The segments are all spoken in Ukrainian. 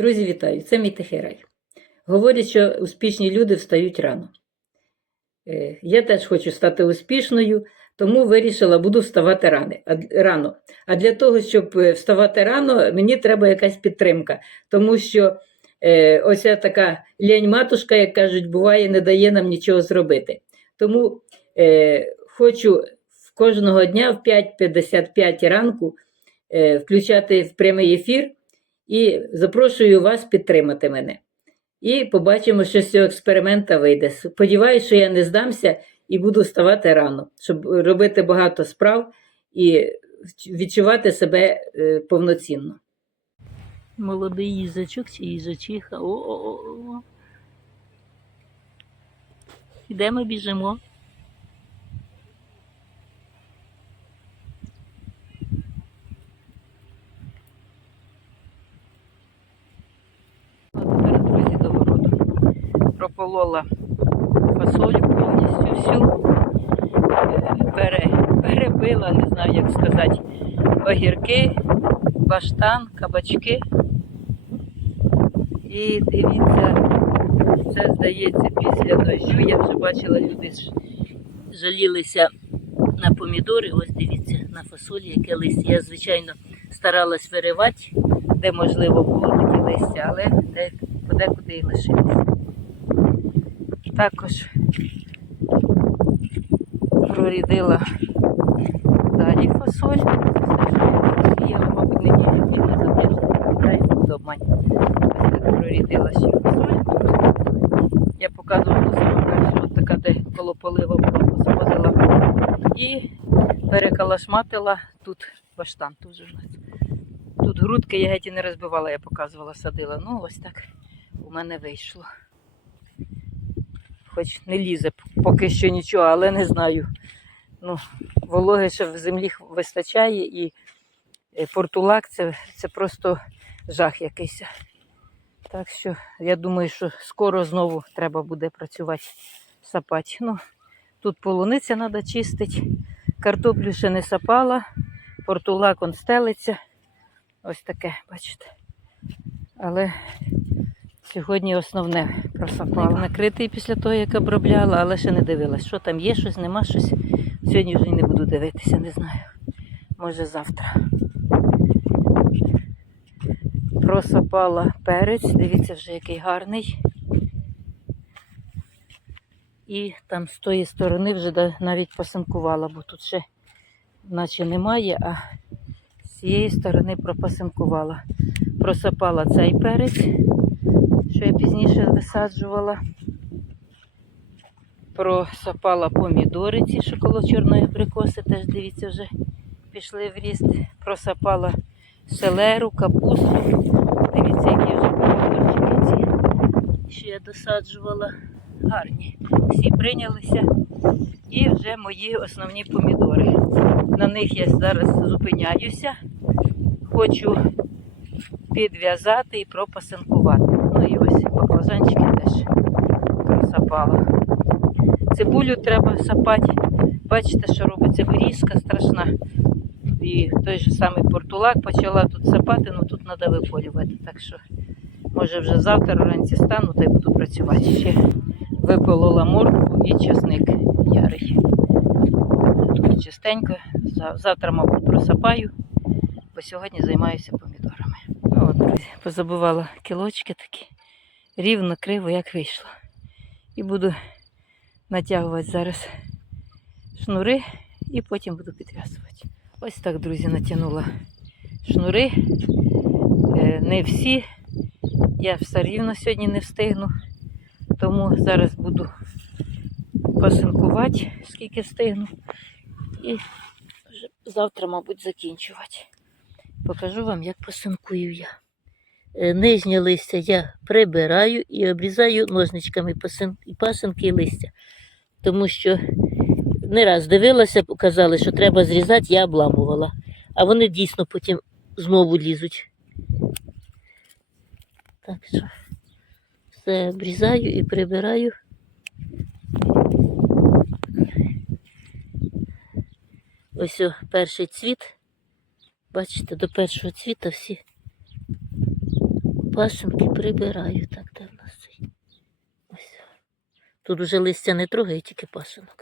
Друзі, вітаю! Це мій тихий рай. Говорять, що успішні люди встають рано. Е, Я теж хочу стати успішною, тому вирішила, буду вставати рано. А для того, щоб е, вставати рано, мені треба якась підтримка. Тому що е, оця така лянь-матушка, як кажуть, буває, не дає нам нічого зробити. Тому хочу кожного дня в 5.55 ранку включати в прямий ефір і запрошую вас підтримати мене. І побачимо, що з цього експеримента вийде. Сподіваюся, що я не здамся і буду вставати рано, щоб робити багато справ і відчувати себе е, повноцінно. Молодий їжачок чи їжачиха. О-о-о. Де біжимо? А тепер, друзі, до городу. Прополола фасолю повністю всю. Е, Пере, перебила, не знаю, як сказати, огірки, баштан, кабачки. І дивіться, це здається після дощу. Я вже бачила, люди жалілися на помідори. Ось дивіться на фасолі, яке листя. Я, звичайно, старалась виривати, де можливо було такі листя, але де, подекуди і лишилися. Також прорідила далі фасоль. Це ж я, мабуть, я вже не пам'ятаю, до обмань. Ось так прорідила ще фасоль. Я показувала першу, от така, де коло полива була, посходила. І перекалашматила тут баштан. Тут, в нас. тут грудки я геть і не розбивала, я показувала, садила. Ну, ось так у мене вийшло. Хоч не лізе поки що нічого, але не знаю. Ну, вологи ще в землі вистачає і е, портулак це, це просто жах якийсь. Так що я думаю, що скоро знову треба буде працювати сапати. Ну, тут полуниця треба чистити, картоплю ще не сапала, портулак он стелиться. Ось таке, бачите. Але сьогодні основне просапала. Накритий після того, як обробляла, але ще не дивилась, що там є, щось, нема щось. Сьогодні вже не буду дивитися, не знаю. Може завтра. Просапала перець, дивіться вже який гарний. І там з тої сторони вже навіть посинкувала, бо тут ще наче немає, а з цієї сторони пропасинкувала. Просапала цей перець, що я пізніше висаджувала. Просапала помідори, ці що коло чорної абрикоси, теж дивіться, вже пішли в ріст. Просапала селеру, капусту. Дивіться, які вже помідорчики ці, що я досаджувала. Гарні. Всі прийнялися. І вже мої основні помідори. На них я зараз зупиняюся. Хочу підв'язати і пропасинкувати. Баклажанчики теж просапала. Цибулю треба сапати. Бачите, що робиться вирізка страшна. І той же самий портулак почала тут сапати, ну тут треба виполювати. Так що, може, вже завтра вранці стану та й буду працювати. Ще виполола моркву і чесник ярий. Тут чистенько. Завтра, мабуть, просапаю, бо сьогодні займаюся помідорами. Ну, От, друзі, позабивала кілочки такі. Рівно, криво, як вийшло. І буду натягувати зараз шнури і потім буду підв'язувати. Ось так, друзі, натягнула шнури. Е, Не всі. Я все рівно сьогодні не встигну. Тому зараз буду пасинкувати, скільки встигну. І вже завтра, мабуть, закінчувати. Покажу вам, як пасинкую я. Е, Нижнє листя я прибираю і обрізаю ножничками і пасинки і листя. Тому що не раз дивилася, казали, що треба зрізати, я обламувала. А вони дійсно потім знову лізуть. Так що все обрізаю і прибираю. Ось о, перший цвіт. Бачите, до першого цвіта всі Пасенки прибираю. Так, де в нас цей? Ось. Тут уже листя не трогає, тільки пасинок.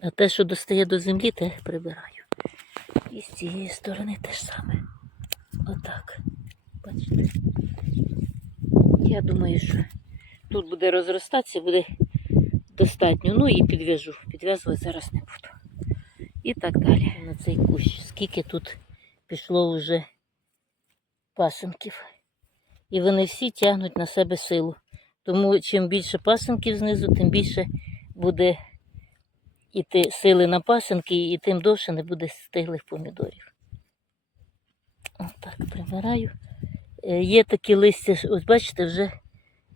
А те, що достає до землі, те прибираю. І з цієї сторони те ж саме. Отак. Бачите? Я думаю, що тут буде розростатися, буде достатньо. Ну і підв'яжу. Підв'язувати зараз не буду. І так далі. На цей кущ. Скільки тут пішло вже пасенків. І вони всі тягнуть на себе силу. Тому чим більше пасенків знизу, тим більше буде іти сили на пасенки, і тим довше не буде стиглих помідорів. Отак прибираю. Е, Є такі листя, ось бачите, вже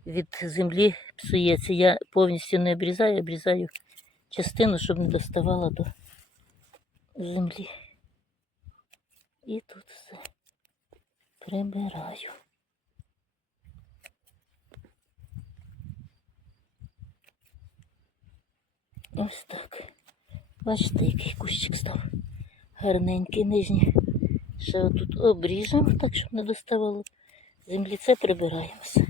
від землі псується. Я повністю не обрізаю, обрізаю частину, щоб не доставала до землі. І тут все прибираю. Ось так. Бачите, який кущик став. Гарненький нижній. Ще отут обріжемо, так, щоб не доставало землі. Це прибираємося.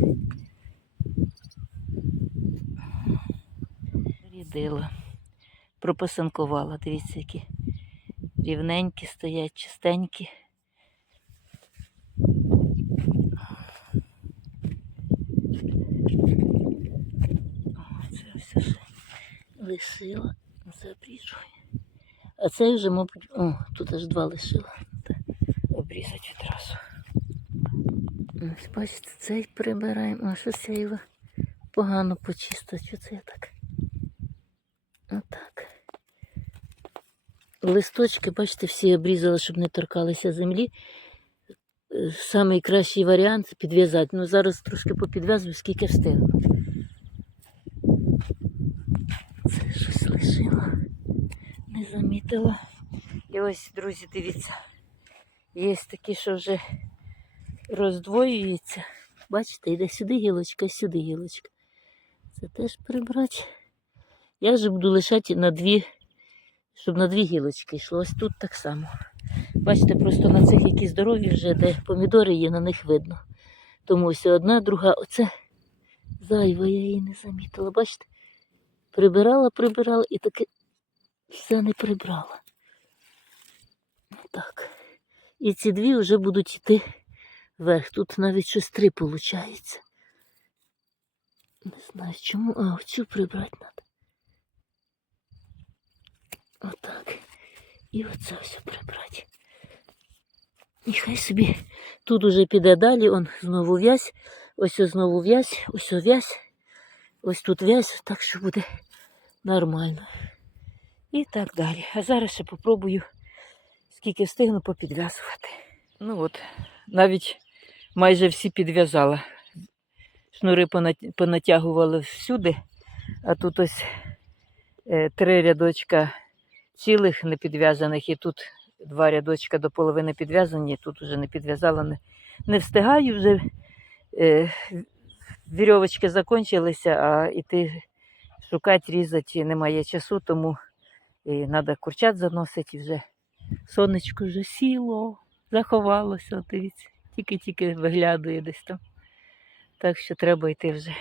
Рідила. Пропасанкувала. Дивіться, які рівненькі стоять, чистенькі. О, Це все ще лишила, забріжую. А цей вже, мабуть, о, тут аж два лишила. Обрізати відразу. Ось бачите, цей прибираємо. А що це його погано почистити? Що це я так? Отак. Листочки, бачите, всі обрізала, щоб не торкалися землі. Е, Самий кращий варіант підв'язати. Ну, зараз трошки попідв'язую, скільки встигну. Це щось лишила. Не. І ось, друзі, дивіться. Є такі, що вже роздвоюються. Бачите, йде сюди гілочка, сюди гілочка. Це теж прибрати. Я вже буду лишати на дві, щоб на дві гілочки йшло. Ось тут так само. Бачите, просто на цих які здорові вже, де помідори є, на них видно. Тому ось одна, друга, оце зайва, я її не замітила. Бачите? Прибирала, прибирала і таки все не прибрала. Так. І ці дві вже будуть йти вверх. Тут навіть щось три виходить. Не знаю чому. А, оцю прибрати треба. Отак. І оце все прибрати. І хай собі тут уже піде далі, он знову в'язь, ось ось знову в'язь, ось в'язь, ось тут в'язь, так що буде нормально. І так далі. А зараз ще попробую, скільки встигну попідв'язувати. Ну от, навіть майже всі підв'язала. Шнури понатягували всюди, а тут ось е, три рядочка цілих не підв'язаних, і тут два рядочка до половини підв'язані, тут вже не підв'язала, не, не встигаю вже. Е, вірьовочки закінчилися, а іти шукати, різати немає часу, тому і треба курчат заносити і вже сонечко вже сіло, заховалося, дивіться, тільки-тільки виглядує десь там. Так що треба йти вже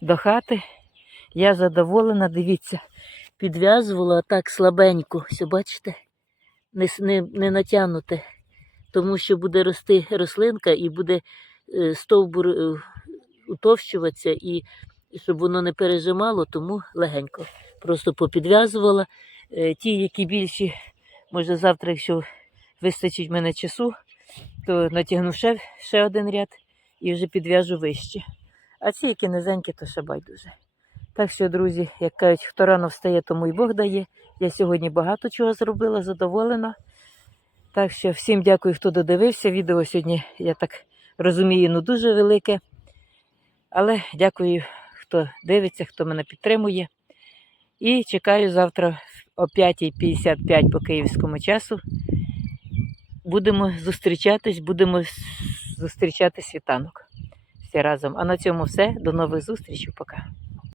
до хати. Я задоволена, дивіться, підв'язувала так слабенько, все бачите, не, не, не натягнуте, тому що буде рости рослинка і буде е, стовбур е, утовщуватися, і щоб воно не пережимало, тому легенько. Просто попідв'язувала. Е, Ті, які більші, може завтра, якщо вистачить мене часу, то натягну ще, ще один ряд і вже підв'яжу вище. А ці, які низенькі, то ще байдуже. Так що, друзі, як кажуть, хто рано встає, тому й Бог дає. Я сьогодні багато чого зробила, задоволена. Так що всім дякую, хто додивився. Відео сьогодні, я так розумію, ну дуже велике. Але дякую, хто дивиться, хто мене підтримує. І чекаю завтра о 5.55 по київському часу. Будемо зустрічатись, будемо зустрічати світанок всі разом. А на цьому все. До нових зустрічей. Пока.